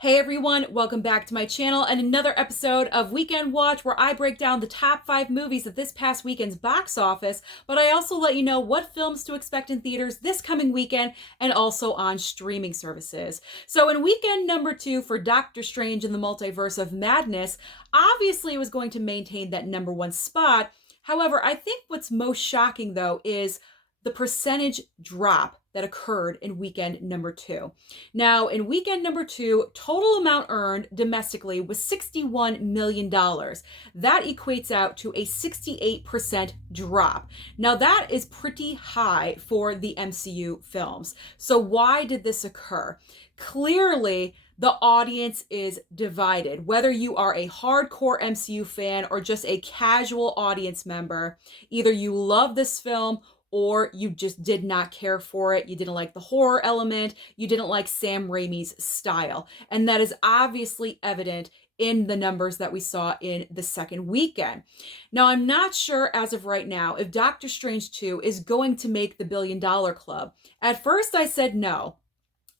Hey everyone, welcome back to my channel and another episode of Weekend Watch where I break down the top 5 movies of this past weekend's box office, but I also let you know what films to expect in theaters this coming weekend and also on streaming services. So in weekend number 2 for Doctor Strange in the Multiverse of Madness, obviously it was going to maintain that number 1 spot. However, I think what's most shocking though is the percentage drop that occurred in weekend number 2. Now, in weekend number 2, total amount earned domestically was $61 million. That equates out to a 68% drop. Now, that is pretty high for the MCU films. So why did this occur? Clearly, the audience is divided. Whether you are a hardcore MCU fan or just a casual audience member, either you love this film or you just did not care for it. You didn't like the horror element. You didn't like Sam Raimi's style. And that is obviously evident in the numbers that we saw in the second weekend. Now, I'm not sure as of right now if Doctor Strange 2 is going to make the $1 billion club. At first, I said no.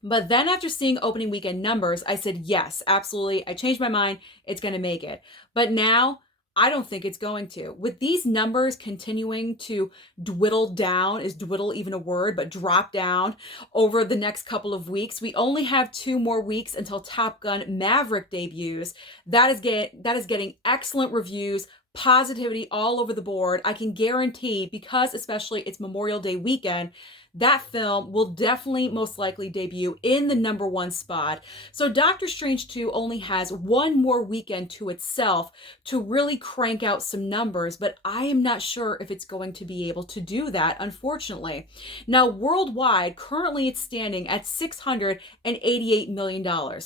But then after seeing opening weekend numbers, I said yes, absolutely. I changed my mind. It's going to make it. But now, I don't think it's going to. With these numbers continuing to dwindle down, is dwindle even a word, but drop down over the next couple of weeks. We only have 2 more weeks until Top Gun Maverick debuts. That is getting excellent reviews, positivity all over the board. I can guarantee, because especially it's Memorial Day weekend, that film will definitely most likely debut in the number 1 spot. So Doctor Strange 2 only has 1 more weekend to itself to really crank out some numbers, but I am not sure if it's going to be able to do that, unfortunately. Now, worldwide, currently it's standing at $688 million.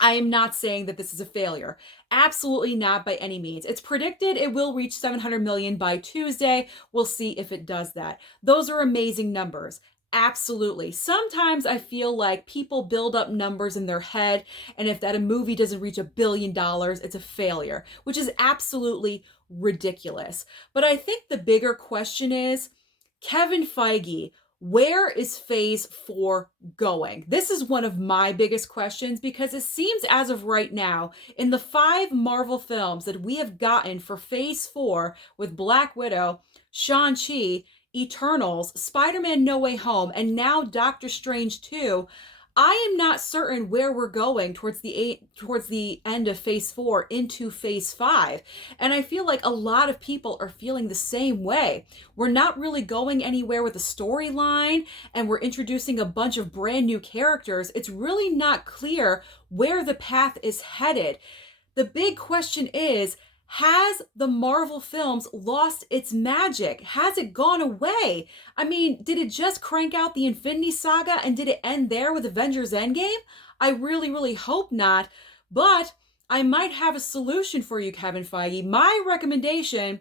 I am not saying that this is a failure. Absolutely not by any means. It's predicted it will reach 700 million by Tuesday. We'll see if it does that. Those are amazing numbers. Absolutely. Sometimes I feel like people build up numbers in their head, and if that a movie doesn't reach $1 billion, it's a failure, which is absolutely ridiculous. But I think the bigger question is, Kevin Feige, where is phase 4 going? This is one of my biggest questions because it seems as of right now, in the 5 Marvel films that we have gotten for phase 4 with Black Widow, Shang-Chi, Eternals, Spider-Man No Way Home, and now Doctor Strange 2, I am not certain where we're going towards the end of phase 4 into phase 5. And I feel like a lot of people are feeling the same way. We're not really going anywhere with the storyline, and we're introducing a bunch of brand new characters. It's really not clear where the path is headed. The big question is, has the Marvel films lost its magic? Has it gone away? I mean, did it just crank out the Infinity Saga and did it end there with Avengers Endgame? I really, really hope not. But I might have a solution for you, Kevin Feige. My recommendation,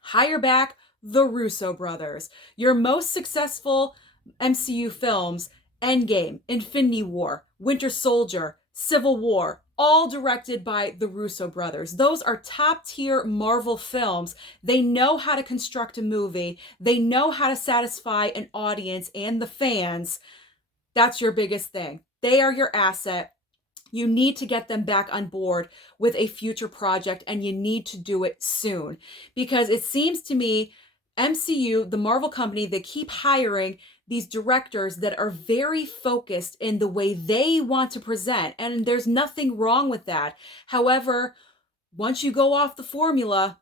hire back the Russo brothers. Your most successful MCU films, Endgame, Infinity War, Winter Soldier, Civil War, all directed by the Russo brothers. Those are top tier Marvel films. They know how to construct a movie. They know how to satisfy an audience and the fans. That's your biggest thing. They are your asset. You need to get them back on board with a future project, and you need to do it soon. Because it seems to me, MCU, the Marvel company, they keep hiring these directors that are very focused in the way they want to present, and there's nothing wrong with that. However, once you go off the formula,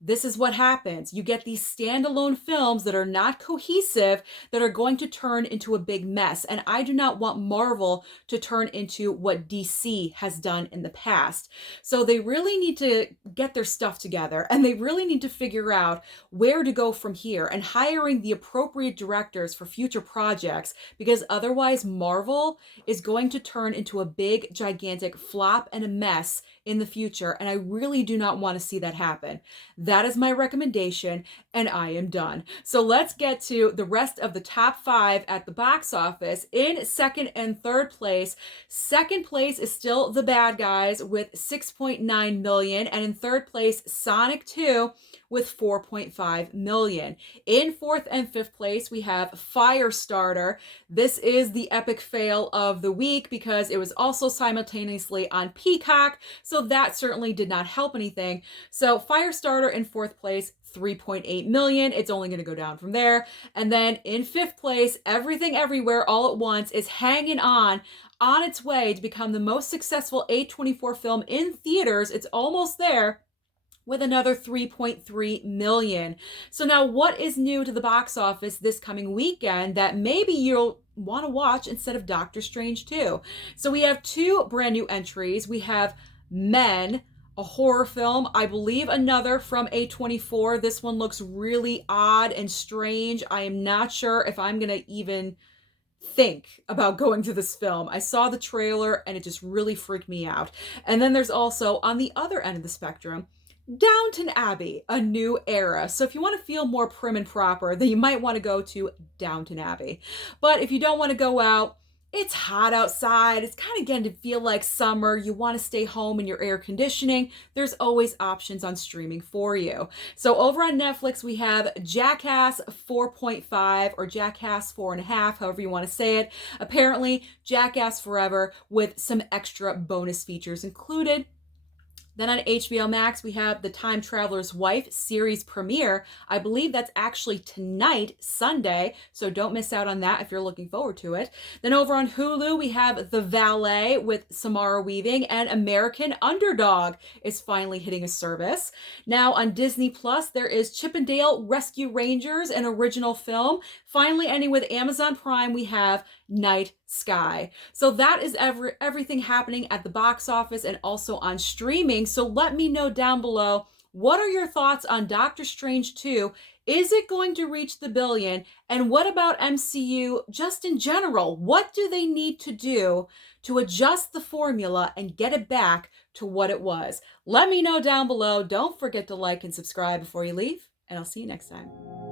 this is what happens. You get these standalone films that are not cohesive, that are going to turn into a big mess. And I do not want Marvel to turn into what DC has done in the past. So they really need to get their stuff together, and they really need to figure out where to go from here and hiring the appropriate directors for future projects, because otherwise Marvel is going to turn into a big, gigantic flop and a mess in the future. And I really do not want to see that happen. That is my recommendation, and I am done. So let's get to the rest of the top 5 at the box office. In second and third place, second place is still The Bad Guys with 6.9 million, and in third place, Sonic 2 with 4.5 million. In fourth and fifth place, we have Firestarter. This is the epic fail of the week because it was also simultaneously on Peacock, so that certainly did not help anything. So Firestarter in fourth place, 3.8 million. It's only going to go down from there. And then in fifth place, Everything Everywhere All at Once is hanging on its way to become the most successful A24 film in theaters. It's almost there, with another 3.3 million. So now what is new to the box office this coming weekend that maybe you'll want to watch instead of Doctor Strange 2? So we have 2 brand new entries. We have Men, a horror film, I believe another from A24. This one looks really odd and strange. I am not sure if I'm going to even think about going to this film. I saw the trailer and it just really freaked me out. And then there's also, on the other end of the spectrum, Downton Abbey, A New Era. So if you want to feel more prim and proper, then you might want to go to Downton Abbey. But if you don't want to go out, it's hot outside, it's kind of getting to feel like summer, you want to stay home in your air conditioning, there's always options on streaming for you. So over on Netflix, we have Jackass 4.5 or Jackass 4.5, however you want to say it. Apparently, Jackass Forever with some extra bonus features included. Then on HBO Max, we have The Time Traveler's Wife series premiere. I believe that's actually tonight, Sunday, so don't miss out on that if you're looking forward to it. Then over on Hulu, we have The Valet with Samara Weaving, and American Underdog is finally hitting a service. Now on Disney Plus, there is Chip 'n Dale Rescue Rangers, an original film. Finally ending with Amazon Prime, we have Night Sky. So that is everything happening at the box office and also on streaming. So let me know down below, what are your thoughts on Doctor Strange 2? Is it going to reach the billion? And what about MCU just in general? What do they need to do to adjust the formula and get it back to what it was? Let me know down below. Don't forget to like and subscribe before you leave, and I'll see you next time.